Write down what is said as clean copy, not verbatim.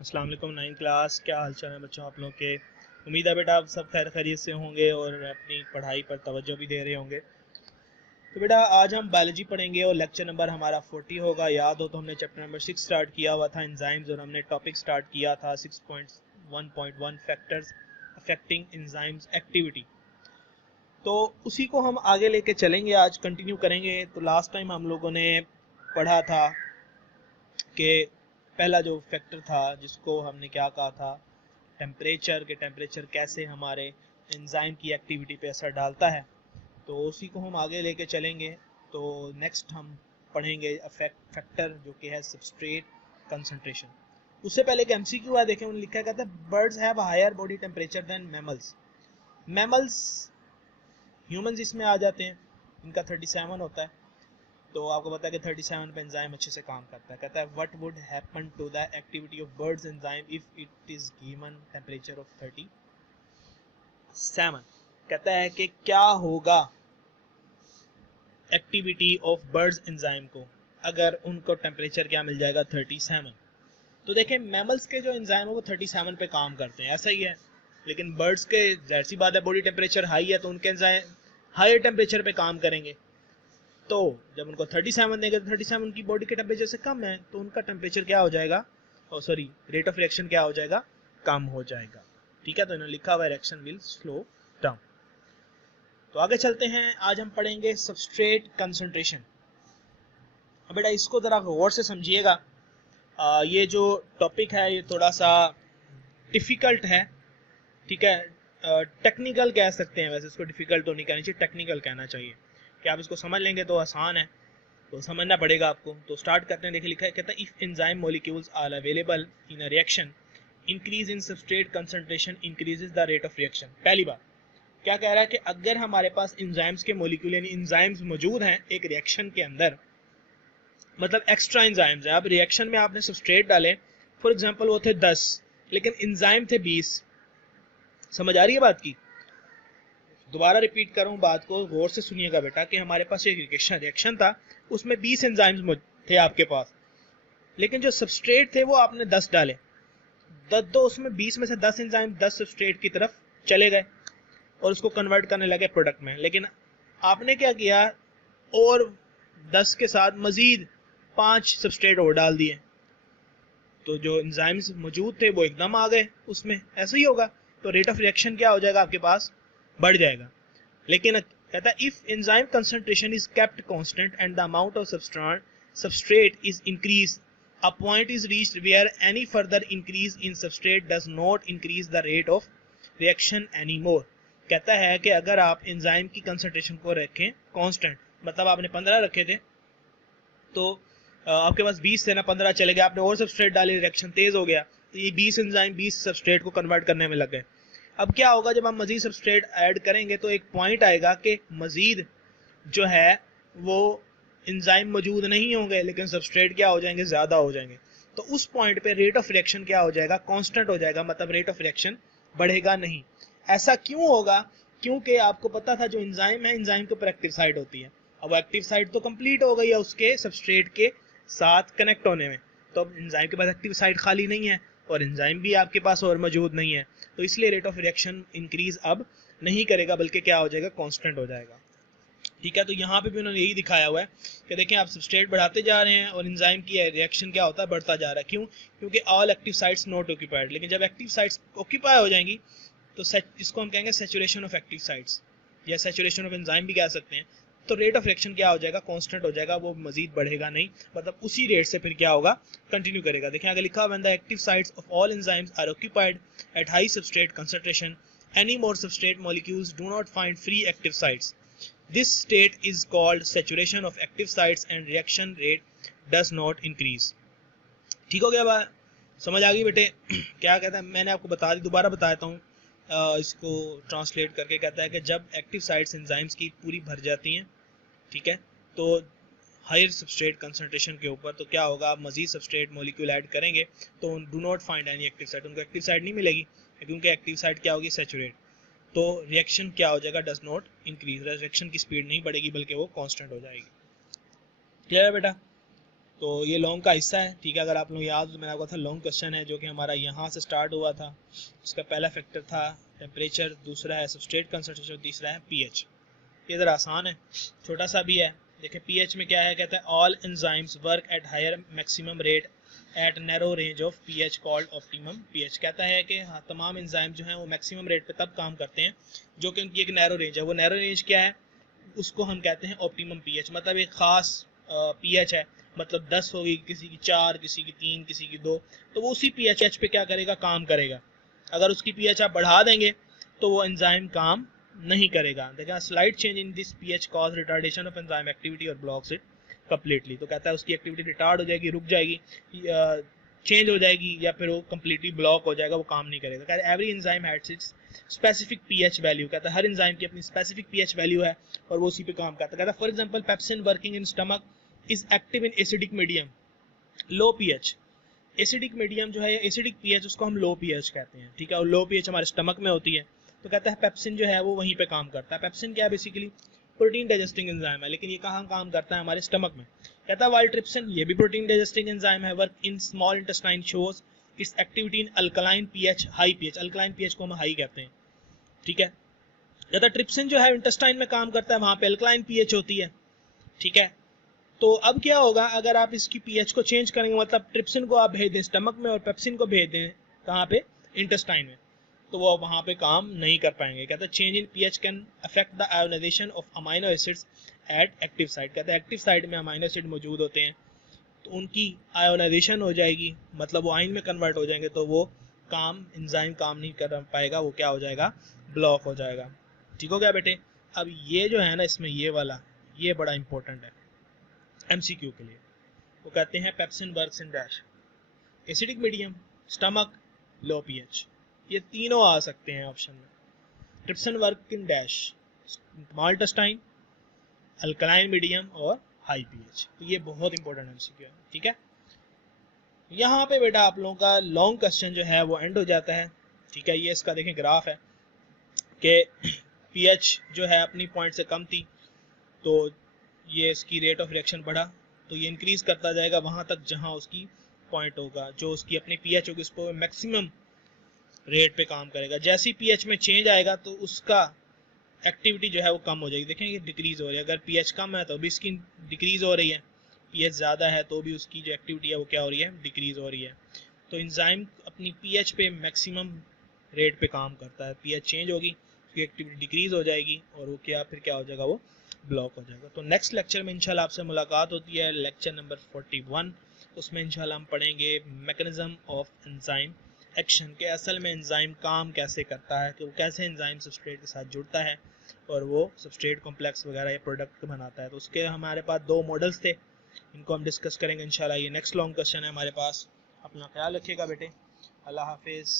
अस्सलाम वालेकुम 9 क्लास। क्या हाल चाल है बच्चों आप लोगों के। उम्मीद है बेटा आप सब खैर खैरियत से होंगे और अपनी पढ़ाई पर तवज्जो भी दे रहे होंगे। तो बेटा आज हम बायोलॉजी पढ़ेंगे और लेक्चर नंबर हमारा 40 होगा। याद हो तो हमने चैप्टर नंबर 6 स्टार्ट किया हुआ था एंजाइम्स, और हमने टॉपिक स्टार्ट किया था 6.1.1 फैक्टर्स अफेक्टिंग एंजाइम्स एक्टिविटी। तो उसी को हम आगे लेके चलेंगे, आज कंटिन्यू करेंगे। तो लास्ट टाइम हम लोगों ने पढ़ा था कि पहला जो फैक्टर था जिसको हमने क्या कहा था, टेम्परेचर के टेम्परेचर कैसे हमारे एंजाइम की एक्टिविटी पे असर डालता है। तो उसी को हम आगे लेके चलेंगे। तो नेक्स्ट हम पढ़ेंगे फैक्टर जो कि है सबस्ट्रेट कंसंट्रेशन। उससे पहले एक एमसीक्यू है, देखें उन्होंने लिखा है, कहता है birds have higher body temperature than mammals. Mammals, humans इसमें आ जाते हैं, इनका 37 होता है। तो आपको पता है कि 37 पे एंजाइम अच्छे से काम करता है। कहता है what would happen to the activity of birds enzyme if it is given temperature of 37। कहता है कि क्या होगा एक्टिविटी ऑफ बर्ड्स एंजाइम को अगर उनको टेम्परेचर क्या मिल जाएगा, 37। तो देखें मैमल्स के जो एंजाइम है वो 37 पे काम करते हैं, ऐसा ही है। लेकिन बर्ड्स के जाहिर सी बात है बॉडी टेम्परेचर हाई है तो उनके एंजाइम हायर टेम्परेचर पे काम करेंगे। तो जब उनको 37 देंगे तो 37 उनकी बॉडी के टेम्परेचर से कम है, तो उनका टेम्परेचर क्या हो जाएगा, और सॉरी रेट ऑफ रिएक्शन क्या हो जाएगा, कम हो जाएगा। ठीक है, तो इन्होंने लिखा हुआ है रिएक्शन विल स्लो डाउन। तो आगे चलते हैं, आज हम पढ़ेंगे सबस्ट्रेट कंसंट्रेशन। अब बेटा इसको जरा गौर से समझिएगा। ये जो टॉपिक है ये थोड़ा सा डिफिकल्ट है। ठीक है, टेक्निकल कह सकते हैं, वैसे इसको डिफिकल्ट तो नहीं कहना चाहिए, टेक्निकल कहना चाहिए। कि आप इसको समझ लेंगे तो आसान है, तो समझना पड़ेगा आपको। तो स्टार्ट करते हैं। देखिए लिखा है, कहता है if enzyme molecules are available in a reaction, increase in substrate concentration increases the rate of reaction. पहली बात क्या कह रहा है कि अगर हमारे पास एंजाइम्स के मॉलिक्यूल यानी एंजाइम्स मौजूद हैं एक रिएक्शन के अंदर, मतलब एक्स्ट्रा एंजाइम्स हैं। अब रिएक्शन में आपने सबस्ट्रेट डाले, फॉर एग्जांपल वो थे 10 लेकिन एंजाइम थे 20। समझ आ रही है बात की? दोबारा रिपीट करूं बात को, गौर से सुनिएगा बेटा कि हमारे पास एक रिएक्शन था, उसमें 20 एंजाइम्स थे आपके पास, लेकिन जो सबस्ट्रेट थे वो आपने 10 डाले। दो उसमें 20 में से 10 एंजाइम 10 सबस्ट्रेट की तरफ चले गए और उसको कन्वर्ट करने लगे प्रोडक्ट में। लेकिन आपने क्या किया, और 10 के साथ मजीद 5 सबस्ट्रेट और डाल दिए, तो जो एंजाइम्स मौजूद थे वो एकदम आ गए उसमें। ऐसा ही होगा तो रेट ऑफ रिएक्शन क्या हो जाएगा, आपके पास बढ़ जाएगा। लेकिन कहता है if enzyme concentration is kept constant and the amount of substrate is increase, a point is reached where any further increase in substrate does not increase the rate of reaction anymore। कहता है कि अगर आप enzyme की concentration को रखें constant, मतलब आपने 15 रखे थे तो आपके पास 20 से ना 15 चले गए, आपने और सबस्ट्रेट डाले, रिएक्शन तेज हो गया, तो ये 20 एंजाइम 20 सबस्ट्रेट को कन्वर्ट करने में लग गए। अब क्या होगा, जब हम मजीद सबस्ट्रेट ऐड करेंगे तो एक पॉइंट आएगा कि मजीद जो है वो एंजाइम मौजूद नहीं होंगे लेकिन सबस्ट्रेट क्या हो जाएंगे, ज्यादा हो जाएंगे। तो उस पॉइंट पे रेट ऑफ रिएक्शन क्या हो जाएगा, कांस्टेंट हो जाएगा, मतलब रेट ऑफ रिएक्शन बढ़ेगा नहीं। ऐसा क्यों होगा, क्योंकि आपको पता था जो एंजाइम है एंजाइम के ऊपर एक्टिव साइट होती है। अब एक्टिव साइट तो कंप्लीट हो गई है उसके सबस्ट्रेट के साथ कनेक्ट होने में, तो अब एंजाइम के पास एक्टिव साइट खाली नहीं है और एंजाइम भी आपके पास और मौजूद नहीं है, तो इसलिए रेट ऑफ रिएक्शन इंक्रीज अब नहीं करेगा बल्कि क्या हो जाएगा, कांस्टेंट हो जाएगा। ठीक है, तो यहाँ पे भी उन्होंने यही दिखाया हुआ है कि देखें आप सबस्ट्रेट बढ़ाते जा रहे हैं और एंजाइम की रिएक्शन क्या होता है, बढ़ता जा रहा है। क्यों? क्योंकि all active sites not occupied. लेकिन जब एक्टिव साइट्स ऑक्यूपाई हो जाएंगी तो इसको हम कहेंगे सैचुरेशन ऑफ एक्टिव साइट्स या सैचुरेशन ऑफ एंजाइम भी कह सकते हैं। तो रेट ऑफ रिएक्शन क्या हो जाएगा, कांस्टेंट हो जाएगा, वो मजीद बढ़ेगा नहीं, मतलब उसी रेट से फिर क्या होगा, कंटिन्यू करेगा। देखें आगे लिखा हुआ है active sites of all enzymes are occupied at high substrate concentration, any more substrate molecules do not find free active sites. This state is called saturation of active sites and reaction rate does not increase। ठीक हो गया बात, समझ आ गई बेटे? क्या कहता है, मैंने आपको बता दी, दोबारा बता देता हूँ इसको ट्रांसलेट करके। कहता है कि जब एक्टिव साइट्स एंजाइम्स की पूरी भर जाती हैं, ठीक है, तो हायर सबस्ट्रेट कंसंट्रेशन के ऊपर तो क्या होगा, आप मजीद सबस्ट्रेट मॉलिक्यूल ऐड करेंगे तो do not find any active site, उनको एक्टिव साइट नहीं मिलेगी क्योंकि एक्टिव साइट क्या होगी, सैचुरेट। तो रिएक्शन क्या हो जाएगा, डज नॉट इंक्रीज, रिएक्शन की स्पीड नहीं बढ़ेगी बल्कि वो कांस्टेंट हो जाएगी। क्लियर है बेटा? तो ये लॉन्ग का हिस्सा है, ठीक है। अगर आप लोग याद तो मैंने आपको था लॉन्ग क्वेश्चन है जो कि हमारा यहाँ से स्टार्ट हुआ था। इसका पहला फैक्टर था टेम्परेचर, दूसरा है सबस्ट्रेट कंसंट्रेशन, तीसरा है पीएच। ये ज़रा आसान है, छोटा सा भी है। देखिए पीएच में क्या है, कहता है all enzymes work at higher maximum rate at narrow range of pH called optimum pH. कहता है कि हाँ, तमाम एंजाइम जो हैं वो मैक्सिमम रेट पे तब काम करते हैं जो कि उनकी एक नैरो रेंज है। वो नैरो रेंज क्या है, उसको हम कहते हैं ऑप्टिमम पीएच। मतलब एक ख़ास पीएच है, मतलब 10 होगी, किसी की 4, किसी की 3, किसी की 2, तो वो उसी पीएच पे क्या करेगा, काम करेगा। अगर उसकी पीएच आप बढ़ा देंगे तो वो एंजाइम काम नहीं करेगा। देखा slide change in this pH cause retardation of enzyme activity और ब्लॉक्स इट कंप्लीटली। तो कहता है उसकी एक्टिविटी रिटार्ड हो जाएगी, रुक जाएगी, चेंज हो जाएगी, या फिर वो कंप्लीटली ब्लॉक हो जाएगा, वो काम नहीं करेगा। कहता है every enzyme has its specific pH value. कहता है हर एंजाइम की अपनी स्पेसिफिक पीएच वैल्यू है और वो उसी पे काम करता है। कहता है for example pepsin working in stomach is active in acidic medium low pH. Acidic medium जो है, एसिडिक पीएच, उसको हम लो पीएच कहते हैं, ठीक है। और लो पीएच हमारे स्टमक में होती है। तो कहता है पेप्सिन जो है वो वहीं पे काम करता है। पेप्सिन क्या है, बेसिकली प्रोटीन डाइजेस्टिंग एंजाइम है, लेकिन ये कहाँ काम करता है, हमारे स्टमक में। कहता है वाइल ट्रिप्सिन ये भी प्रोटीन डाइजेस्टिंग एंजाइम है, work in small intestine shows it's activity in alkaline pH high pH. Alkaline pH को हम हाई कहते हैं, ठीक है। कहता है ट्रिप्सिन जो है इंटेस्टाइन में काम करता है, वहां पे अल्कलाइन पीएच होती है, ठीक है। तो अब क्या होगा, अगर आप इसकी पीएच को चेंज करेंगे, मतलब ट्रिप्सिन को आप भेज दें स्टमक में और पेप्सिन को भेज दें कहाँ पे, इंटेस्टाइन में, तो वो वहाँ पे काम नहीं कर पाएंगे। कहता है change in pH can affect the ionisation of amino acids at active site. कहता है एक्टिव साइट में अमाइनो एसिड मौजूद होते हैं, तो उनकी आयोनाइजेशन हो जाएगी, मतलब वो आयन में कन्वर्ट हो जाएंगे, तो वो काम एंजाइम काम नहीं कर पाएगा, वो क्या हो जाएगा, ब्लॉक हो जाएगा। ठीक हो गया बेटे। अब ये जो है ना, इसमें ये वाला ये बड़ा इंपॉर्टेंट है एमसीक्यू के लिए। वो कहते हैं pepsin works in dash acidic medium, stomach, low pH, ये तीनों आ सकते हैं ऑप्शन में। Trypsin work in dash small intestine, alkaline medium और हाई पीएच। तो ये बहुत इंपॉर्टेंट एमसीक्यू है, ठीक है। यहाँ पे बेटा आप लोगों का लॉन्ग क्वेश्चन जो है वो एंड हो जाता है, ठीक है। ये इसका देखें ग्राफ है कि पीएच जो है अपनी पॉइंट से कम थी, तो ये इसकी रेट ऑफ रिएक्शन बढ़ा, तो ये इंक्रीज करता जाएगा वहां तक जहां उसकी पॉइंट होगा, जो उसकी अपनी पीएच होगी उस पर मैक्सिमम रेट पे काम करेगा। जैसी पीएच में चेंज आएगा तो उसका एक्टिविटी जो है वो कम हो जाएगी। देखें ये डिक्रीज हो रही है, अगर पीएच कम है तो भी इसकी डिक्रीज हो रही है, पीएच ज़्यादा है तो भी उसकी जो एक्टिविटी है वो क्या हो रही है, डिक्रीज हो रही है। तो एंजाइम अपनी पीएच पे मैक्सिमम रेट पे काम करता है। पीएच चेंज होगी, उसकी एक्टिविटी डिक्रीज हो जाएगी और वो फिर क्या हो जाएगा, वो ब्लॉक हो जाएगा। तो नेक्स्ट लेक्चर में इंशाल्लाह आपसे मुलाकात होती है, लेक्चर नंबर 41। उसमें इंशाल्लाह हम पढ़ेंगे मैकेनिज्म ऑफ एंजाइम एक्शन, के असल में एंजाइम काम कैसे करता है, कि वो कैसे एंजाइम सबस्ट्रेट के साथ जुड़ता है और वो सबस्ट्रेट कॉम्प्लेक्स वगैरह या प्रोडक्ट बनाता है। तो उसके हमारे पास 2 मॉडल्स थे, इनको हम डिस्कस करेंगे इंशाल्लाह। ये नेक्स्ट लॉन्ग क्वेश्चन है हमारे पास। अपना ख्याल रखिएगा बेटे, अल्लाह हाफिज़।